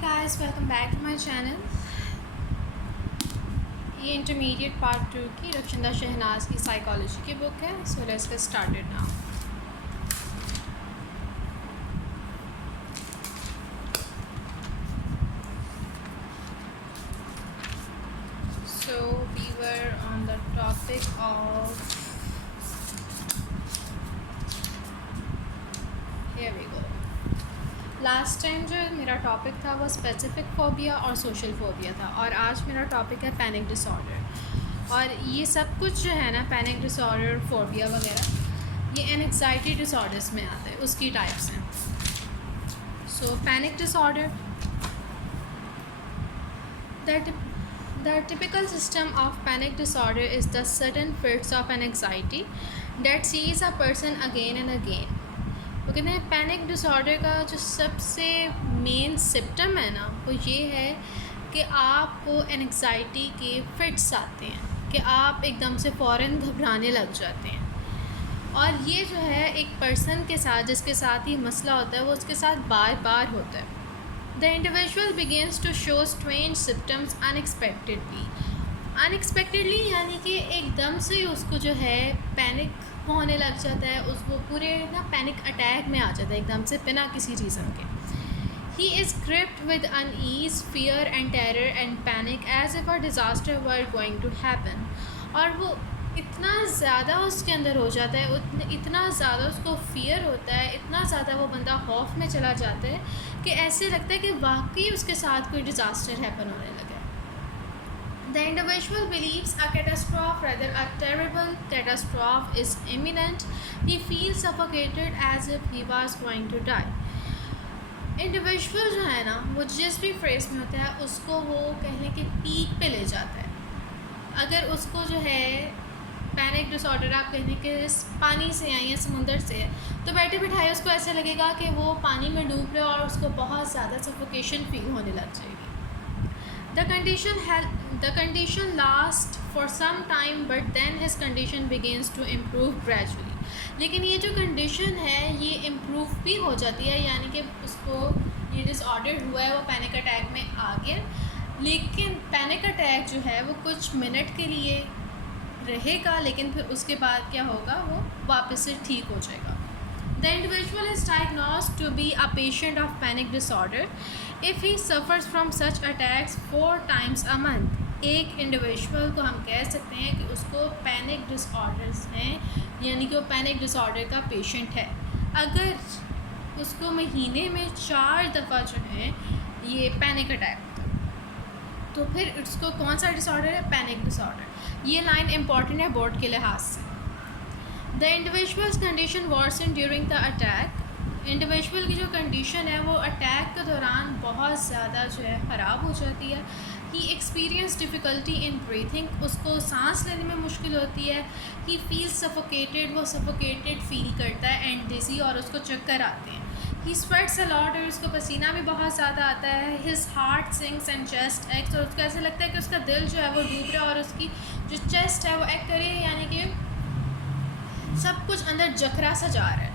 guys, welcome back to my channel. ये intermediate part 2 की रक्षिंदा शहनाज की साइकोलॉजी की बुक है. So let's get started now. So we were on the topic of, here we go. Last time जो मेरा topic था वो specific phobia और सोशल फ़ोबिया था, और आज मेरा टॉपिक है पैनिक डिसऑर्डर. और ये सब कुछ जो है ना, पैनिक डिसऑर्डर, फ़ोबिया वगैरह, ये एंग्जाइटी डिसऑर्डर्स में आते हैं, उसकी टाइप्स हैं. So panic disorder, the typical system of panic disorder is the sudden fits of an anxiety that seizes a person again and again. वो कहते हैं पैनिक डिसऑर्डर का जो सबसे मेन सिम्टम है ना, वो ये है कि आपको एंग्जाइटी के फिट्स आते हैं, कि आप एकदम से फ़ौरन घबराने लग जाते हैं. और ये जो है एक पर्सन के साथ, जिसके साथ ही मसला होता है, वो उसके साथ बार बार होता है. The individual begins to show strange symptoms unexpectedly, यानी कि एकदम से उसको जो है पैनिक होने लग जाता है, उसको पूरे ना पैनिक अटैक में आ जाता है एकदम से बिना किसी रीज़न के. He is gripped with unease, fear and terror and panic as if a disaster were going to happen. और वो इतना ज़्यादा उसके अंदर हो जाता है, इतना ज़्यादा उसको फियर होता है, इतना ज़्यादा वो बंदा खौफ में चला जाता है कि ऐसे लगता है कि वाकई उसके साथ कोई डिज़ास्टर हैपन होने लगा. The individual believes a catastrophe, rather a terrible catastrophe, is imminent. He feels suffocated as if he was going to die. Individual जो है ना, वो जिस भी फेस में होता है उसको वो कहने के पीक पे ले जाता है. अगर उसको जो है पैनिक डिसऑर्डर, आप कहने के पानी से है या समुंदर से है, तो बैठे बिठाए उसको ऐसा लगेगा कि वो पानी में डूब रहे और उसको बहुत ज़्यादा सफोकेशन फील होने लग जाएगी. The condition lasts for some time, but then his condition begins to improve gradually. लेकिन ये जो कंडीशन है ये इम्प्रूव भी हो जाती है, यानी कि उसको ये डिसऑर्डर हुआ है, वो पैनिक अटैक में आ गया, लेकिन पैनिक अटैक जो है वो कुछ मिनट के लिए रहेगा, लेकिन फिर उसके बाद क्या होगा, वो वापस से ठीक हो जाएगा. The individual is diagnosed to be a patient of panic disorder if he suffers from such attacks 4 times a month. एक इंडिविजुअल को हम कह सकते हैं कि उसको पैनिक डिसऑर्डर्स हैं, यानी कि वो पैनिक डिसऑर्डर का पेशेंट है, अगर उसको महीने में 4 दफ़ा जो है ये पैनिक अटैक होता है, तो फिर उसको कौन सा डिसऑर्डर है, पैनिक डिसऑर्डर. ये लाइन इंपॉर्टेंट है बोर्ड के लिहाज से. The individual's condition worsen during the attack. Individual की जो कंडीशन है वो अटैक के दौरान बहुत ज़्यादा जो है ख़राब हो जाती है. ही एक्सपीरियंस डिफ़िकल्टी इन ब्रीथिंग, उसको सांस लेने में मुश्किल होती है. ही फील्स सफोकेटेड, वो सफोकेटेड फील करता है, एंड डिज़ी, और उसको चक्कर आते हैं. ही स्वेट्स अ लॉट, और उसको पसीना भी बहुत ज़्यादा आता है. His heart sinks and chest acts, और उसको ऐसा लगता है कि उसका दिल जो है वो डूब रहा है और उसकी जो चेस्ट है वो एक्ट करे, यानी कि सब कुछ अंदर जकरा सा जा रहा है.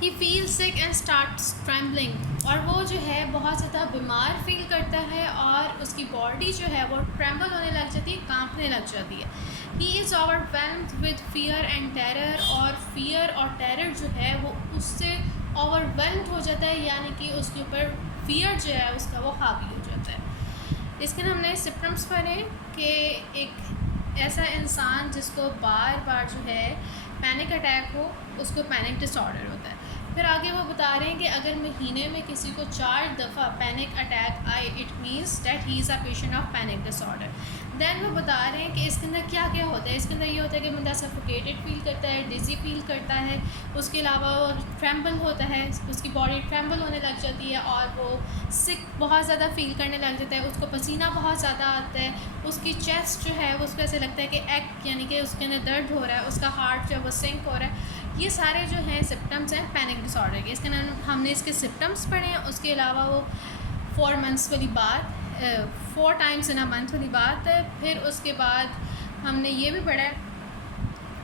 He feel sick and starts trembling, और वो जो है बहुत ज़्यादा बीमार फील करता है और उसकी बॉडी जो है वो ट्रेम्बल होने लग जाती है, कांपने लग जाती है. He is overwhelmed with fear and terror, और फियर और टेरर जो है वो उससे ओवरवेल्म्ड हो जाता है, यानी कि उसके ऊपर फियर जो है उसका वो हावी हो जाता है. इसके हमने सिम्पटम्स पढ़े कि एक ऐसा इंसान जिसको बार बार जो है पैनिक अटैक हो, उसको पैनिक डिसऑर्डर होता है. फिर आगे वो बता रहे हैं कि अगर महीने में किसी को 4 दफ़ा पैनिक अटैक आए, it means that he is a patient of panic disorder. Then वो बता रहे हैं कि इसके अंदर क्या क्या होता है. इसके अंदर ये होता है कि बंदा सफोकेटेड फील करता है, डिज़ी फील करता है, उसके अलावा वो ट्रेम्बल होता है, उसकी बॉडी ट्रेम्बल होने लग जाती है, और वो सिक बहुत ज़्यादा फील करने लग जाता है, उसको पसीना बहुत ज़्यादा आता है, उसकी चेस्ट जो है वो उसको ऐसे लगता है कि एक्ट, यानी कि उसके अंदर दर्द हो रहा है, उसका हार्ट जो है वो सिंक हो रहा है. ये सारे जो हैं सिम्पटम्स हैं पैनिक डिसऑर्डर के. इसके हमने इसके सिम्पटम्स पढ़े हैं. उसके अलावा वो 4 मंथ्स वाली बात, 4 टाइम्स इन अ मंथ वाली बात है. फिर उसके बाद हमने ये भी पढ़ा है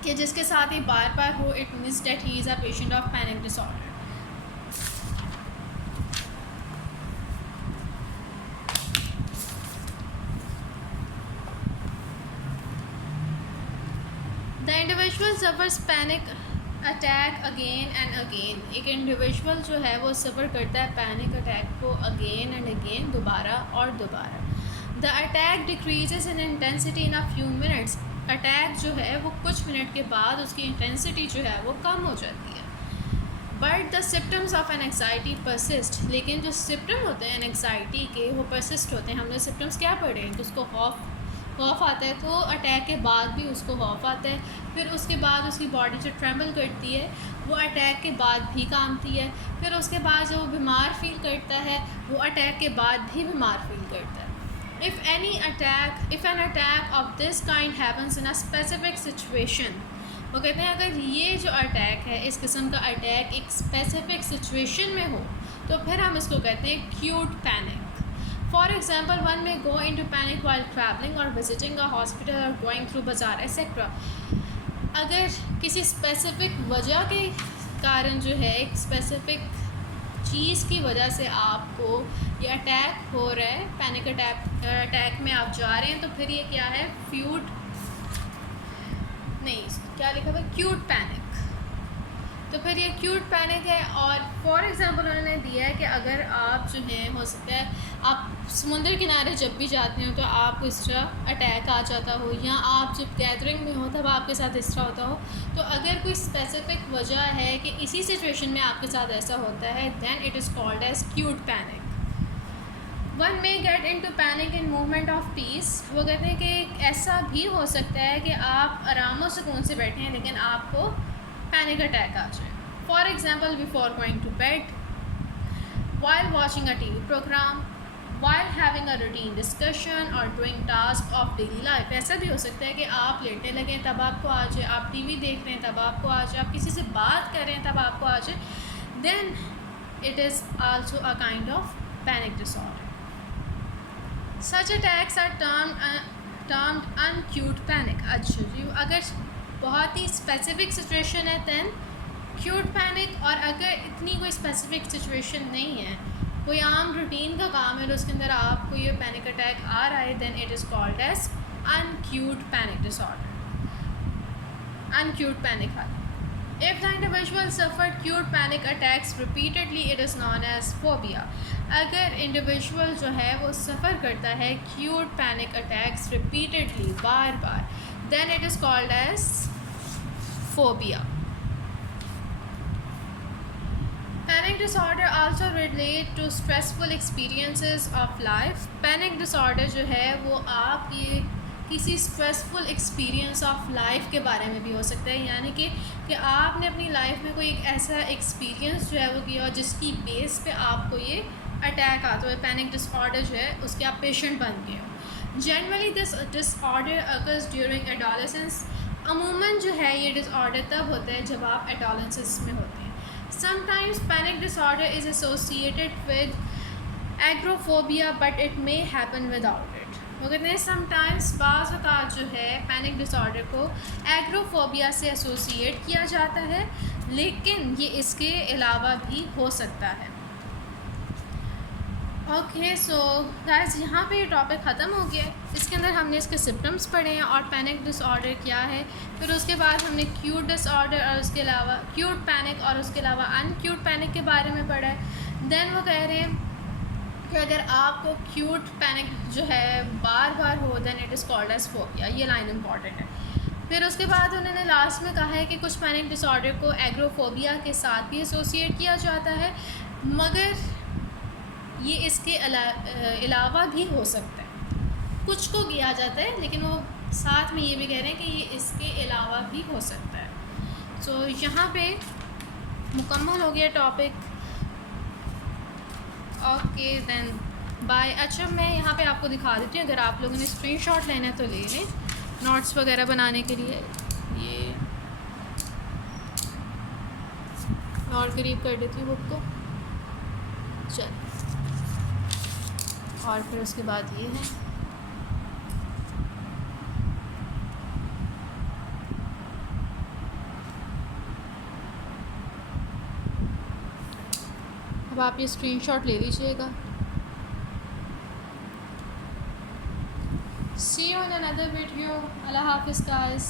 कि जिसके साथ ही बार बार हो, it means that he is a patient of panic disorder. Individual suffers panic attack again and again. एक इंडिविजुअल जो है वो सफ़र करता है पैनिक अटैक को अगेन एंड अगेन, दोबारा और दोबारा। The attack decreases in intensity in a few minutes. Attack जो है वो कुछ मिनट के बाद उसकी इंटेंसिटी जो है वो कम हो जाती है। But the symptoms of an anxiety persist. लेकिन जो सिम्टम होते हैं एंग्जाइटी के वो परसिस्ट होते हैं। हमने सिम्टम्स क्या पढ़े हैं कि उसको खौफ आता है, तो अटैक के बाद भी उसको खौफ आता है। फिर उसके बाद उसकी बॉडी जो ट्रेम्बल करती है वो अटैक के बाद भी कांपती है। फिर उसके बाद जब वो बीमार फील करता है वो अटैक के बाद भी बीमार फील करता है। If an attack of this kind happens in a specific situation, वो कहते हैं अगर ये जो अटैक है, इस किस्म का अटैक एक स्पेसिफिक सिचुएशन में हो तो फिर हम इसको कहते हैं acute panic. For example, one में गो इन टू पैनिक वाइल ट्रैवलिंग और विजिटिंग अ हॉस्पिटल और गोइंग थ्रू बाजार एक्सेट्रा। अगर किसी स्पेसिफिक वजह के कारण जो है, एक स्पेसिफिक चीज़ की वजह से आपको ये अटैक हो रहा है, पैनिक अटैक में आप जा रहे हैं, तो फिर ये क्या है, क्या लिखा हुआ है, क्यूट पैनिक। तो फिर ये क्यूट पैनिक है। और फॉर एग्ज़ाम्पल उन्होंने दिया है कि अगर आप जो हैं, हो सकता है आप समुद्र किनारे जब भी जाते हो तो आपको इस तरह अटैक आ जाता हो, या आप जब गैदरिंग में हो तब आपके साथ इस तरह होता हो। तो अगर कोई स्पेसिफिक वजह है कि इसी सिचुएशन में आपके साथ ऐसा होता है, then it is called acute panic. One may get into panic in movement of peace. वो कहते हैं कि ऐसा भी हो सकता है कि आप आराम और सुकून से बैठे हैं लेकिन आपको पैनिक अटैक आ जाए। For example, before going to bed, while watching a TV programme, while having a routine discussion और doing task of daily life. ऐसा भी हो सकता है कि आप लेटने लगें तब आपको आ जाए, आप टीवी देख रहे हैं तब आपको आ जाए, आप किसी से बात कर रहे हैं तब आपको आ जाए, then it is also a kind of panic disorder. Such attacks are termed uncued panic. अच्छा जी, अगर बहुत ही स्पेसिफिक सिचुएशन है दैन क्यूट पैनिक, और अगर इतनी कोई स्पेसिफिक सिचुएशन नहीं है, कोई आम रूटीन का काम है तो उसके अंदर आपको ये पैनिक अटैक आ रहा है, then it is called as uncued panic disorder, uncued panic. If the individual suffered acute panic attacks repeatedly, it is known as phobia. अगर इंडिविजुअल जो है वो सफ़र करता है acute panic attacks repeatedly, bar bar, then it is called as phobia. Panic disorder also relate to stressful experiences of life. Panic disorder जो है वो आप ये किसी स्ट्रेसफुल एक्सपीरियंस ऑफ लाइफ के बारे में भी हो सकता है, यानी कि आपने अपनी लाइफ में कोई एक ऐसा एक्सपीरियंस जो है वो किया और जिसकी बेस पे आपको ये अटैक आता है, पैनिक डिसऑर्डर जो है उसके आप पेशेंट बन गए हो। Generally this disorder occurs during adolescence. अमूमन जो है ये डिसऑर्डर तब होता है जब आप एडोलेसेंस में होते हैं। Sometimes panic disorder is associated with agoraphobia but it may happen without it. वो कहते हैं समटाइम्स बाज़ औक़ात जो है पैनिक डिसऑर्डर को एग्रोफोबिया से एसोसिएट किया जाता है, लेकिन ये इसके अलावा भी हो सकता है। ओके, सो गाइस, यहाँ पे ये टॉपिक ख़त्म हो गया। इसके अंदर हमने इसके सिम्टम्स पढ़े हैं और पैनिक डिसऑर्डर क्या है, फिर उसके बाद हमने क्यूट डिसऑर्डर और उसके अलावा क्यूट पैनिक और उसके अलावा अनक्यूट पैनिक के बारे में पढ़ा है। देन वो कह रहे हैं कि अगर आपको क्यूट पैनिक जो है बार बार हो, then it is called as phobia. ये लाइन इंपॉर्टेंट है। फिर उसके बाद उन्होंने लास्ट में कहा है कि कुछ पैनिक डिसऑर्डर को एग्रोफोबिया के साथ भी एसोसिएट किया जाता है, मगर ये इसके अलावा भी हो सकता है। कुछ को किया जाता है लेकिन वो साथ में ये भी कह रहे हैं कि ये इसके अलावा भी हो सकता है। सो यहाँ पे मुकम्मल हो गया टॉपिक। Okay then bye. अच्छा, मैं यहाँ पे आपको दिखा देती हूँ, अगर आप लोगों ने स्क्रीनशॉट लेना है तो ले लें नोट्स वगैरह बनाने के लिए। ये और करीब कर देती हूँ बुक को, चल। और फिर उसके बाद ये है, अब आप ये स्क्रीनशॉट ले लीजिएगा। See you in another video. Allah Hafiz guys.